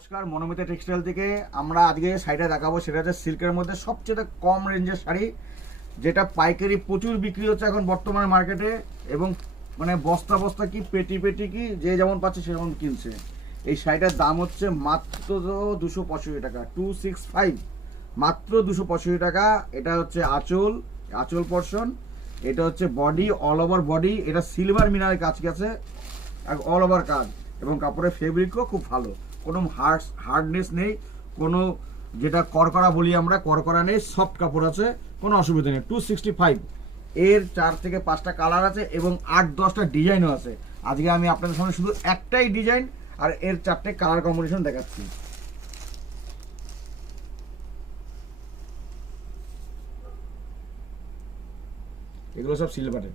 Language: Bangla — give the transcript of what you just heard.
নমস্কার, মনোমিতা টেক্সটাইল থেকে আমরা আজকে শাড়িটা দেখাবো। সেটা হচ্ছে সিল্কের মধ্যে সবচেয়ে কম রেঞ্জের শাড়ি, যেটা পাইকারি প্রচুর বিক্রি হচ্ছে এখন বর্তমানে মার্কেটে, এবং মানে বস্তা বস্তা কি পেটি পেটি কি যে যেমন পাচ্ছে সে যেমন কিনছে। এই শাড়িটার দাম হচ্ছে মাত্র 265 টাকা, 265, মাত্র 265 টাকা। এটা হচ্ছে আঁচল পোর্শন, এটা হচ্ছে বডি, অল ওভার বডি। এটা সিলভার মিনারের কাজ গেছে, অল ওভার কাজ, এবং কাপড়ের ফেব্রিকও খুব ভালো, কোনো হার্ডনেস নেই, কোনো যেটা করকরা বলি আমরা, করকরা নেই, সফট কাপড় আছে, কোনো অসুবিধা নেই। 265, এর 4 থেকে 5টা কালার আছে এবং 8-10টা ডিজাইনও আছে। আজকে আমি আপনাদের সামনে শুধু একটাই ডিজাইন আর এর 4টে কালার কম্বিনেশন দেখাচ্ছি। এগুলো সব সিলভারের।